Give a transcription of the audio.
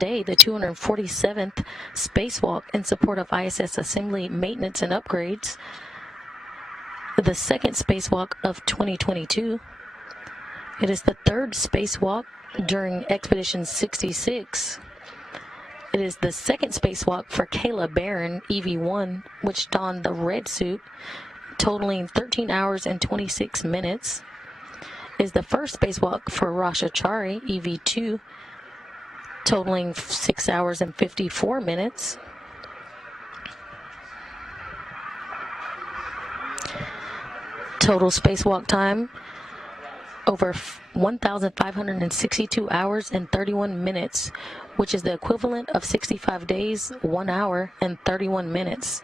today, the 247th spacewalk in support of ISS assembly, maintenance, and upgrades. The second spacewalk of 2022. It is the third spacewalk during Expedition 66. It is the second spacewalk for Kayla Barron, EV1, which donned the red suit, totaling 13 hours and 26 minutes. It is the first spacewalk for Chari, EV2, totaling 6 hours and 54 minutes. Total spacewalk time over 1,562 hours and 31 minutes, which is the equivalent of 65 days, 1 hour, and 31 minutes.